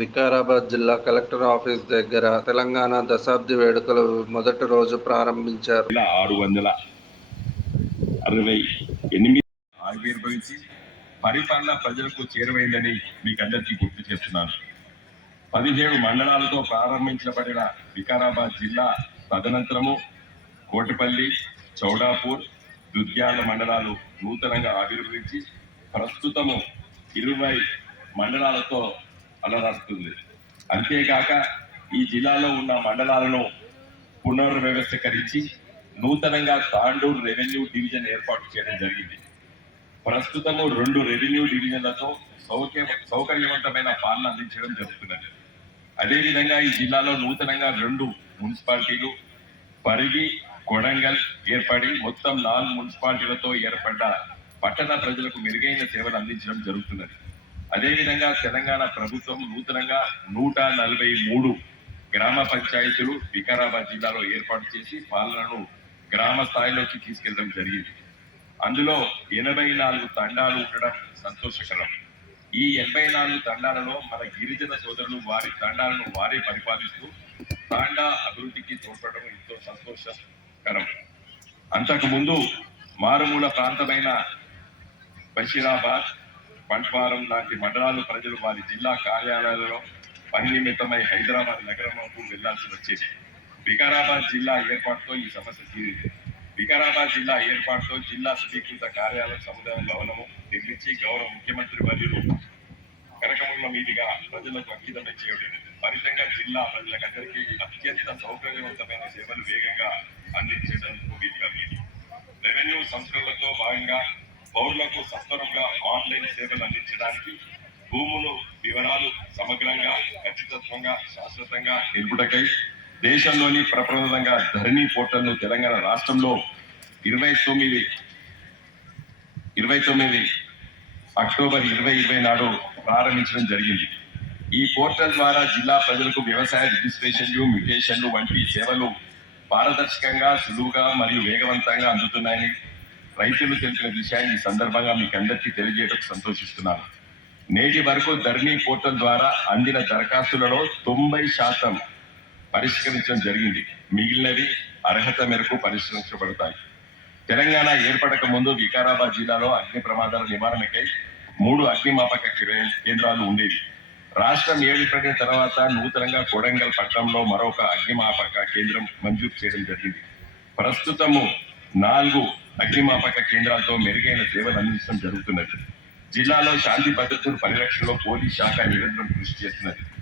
వికారాబాద్ జిల్లా collector office దగ్గర తెలంగాణ దశాబ్ది వేడుకలు మొదటి రోజు ప్రారంభించారు. ఆరు వందల అరవై ఎనిమిది ఆవిర్భవించి పరిపాలన ప్రజలకు చేరువైందని మీకు అందరికీ గుర్తు చేస్తున్నాను. పదిహేడు మండలాలతో ప్రారంభించబడిన వికారాబాద్ జిల్లా తదనంతరము కోటిపల్లి చౌడాపూర్ దుద్యాల మండలాలు నూతనంగా ఆవిర్భవించి ప్రస్తుతము ఇరవై మండలాలతో అలరాస్తుంది అంతేకాక ఈ జిల్లాలో ఉన్న మండలాలను పునర్వ్యవస్థీకరించి నూతనంగా తాండూరు రెవెన్యూ డివిజన్ ఏర్పాటు చేయడం జరిగింది. ప్రస్తుతము రెండు రెవెన్యూ డివిజన్లతో సౌకర్య సౌకర్యవంతమైన పాలన అందించడం జరుగుతున్నది. అదేవిధంగా ఈ జిల్లాలో నూతనంగా రెండు మున్సిపాలిటీలు పరిగి కొడంగల్ ఏర్పడి మొత్తం నాలుగు మున్సిపాలిటీలతో ఏర్పడ్డ పట్టణ ప్రజలకు మెరుగైన సేవలు అందించడం జరుగుతున్నది. అదేవిధంగా తెలంగాణ ప్రభుత్వం నూతనంగా నూట నలభై మూడు గ్రామ పంచాయతీలు వికారాబాద్ జిల్లాలో ఏర్పాటు చేసి పాలనను గ్రామ స్థాయిలోకి తీసుకెళ్ళడం జరిగింది. అందులో ఎనభై నాలుగు తండాలు ఉండడం సంతోషకరం. ఈ ఎనభై నాలుగు తండాలలో మన గిరిజన సోదరులు వారి తండాలను వారే పరిపాలిస్తూ తాండా అభివృద్ధికి తోడ్పడడం ఎంతో సంతోషకరం. అంతకుముందు మారుమూల ప్రాంతమైన బషీరాబాద్ బంట్వారం లాంటి మండలాలు ప్రజలు వారి జిల్లా కార్యాలయాలలో పని నిమిత్తమై హైదరాబాద్ నగరంకు వెళ్ళాల్సి వచ్చేది. వికారాబాద్ జిల్లా ఏర్పాటుతో ఈ సమస్య తీరింది. వికారాబాద్ జిల్లా ఏర్పాటుతో జిల్లా సమీకృత కార్యాలయం సముదాయ భవనము నిర్మించి గౌరవ ముఖ్యమంత్రి వర్యులు కనకముల మీదుగా ప్రజలకు అంకితమై చేయడం ఫలితంగా జిల్లా ప్రజలకందరికీ అత్యంత సౌకర్యవంతమైన సేవలు వేగంగా అందించడానికి వీలుగా ఉంది. రెవెన్యూ సంస్కరణలతో భాగంగా పౌరులకు సత్వరంగా ఆన్లైన్ సేవలు అందించడానికి భూములు వివరాలు సమగ్రంగా ఖచ్చితత్వంగా శాశ్వతంగా నిలుపుటకై దేశంలోని ప్రప్రదంగా ధరణి పోర్టల్ను తెలంగాణ రాష్ట్రంలో ఇరవై తొమ్మిది ఇరవై తొమ్మిది అక్టోబర్ ఇరవై ఇరవై నాడు ప్రారంభించడం జరిగింది. ఈ పోర్టల్ ద్వారా జిల్లా ప్రజలకు వ్యవసాయ రిజిస్ట్రేషన్లు మ్యూటేషన్లు వంటి సేవలు పారదర్శకంగా సులువుగా మరియు వేగవంతంగా అందుతున్నాయని రైతులు తెలిపిన విషయాన్ని ఈ సందర్భంగా మీకు అందరికీ తెలియజేయటకు సంతోషిస్తున్నాను. నేటి వరకు ధరణి పోర్టల్ ద్వారా అందిన దరఖాస్తులలో తొంభై శాతం పరిష్కరించడం జరిగింది. మిగిలినవి అర్హత మేరకు పరిష్కరించబడతాయి. తెలంగాణ ఏర్పడక ముందు వికారాబాద్ జిల్లాలో అగ్ని ప్రమాదాల నివారణకై మూడు అగ్నిమాపక కేంద్రాలు ఉండేవి. రాష్ట్రం ఏర్పడిన తర్వాత నూతనంగా కొడంగల్ పట్టణంలో మరొక అగ్నిమాపక కేంద్రం మంజూరు చేయడం జరిగింది. ప్రస్తుతము నాలుగు అగ్నిమాపక కేంద్రాలతో మెరుగైన సేవలు అందించడం జరుగుతున్నది. జిల్లాలో శాంతి భద్రతల పరిరక్షణలో పోలీస్ శాఖ నిరంతరం కృషి చేస్తున్నది.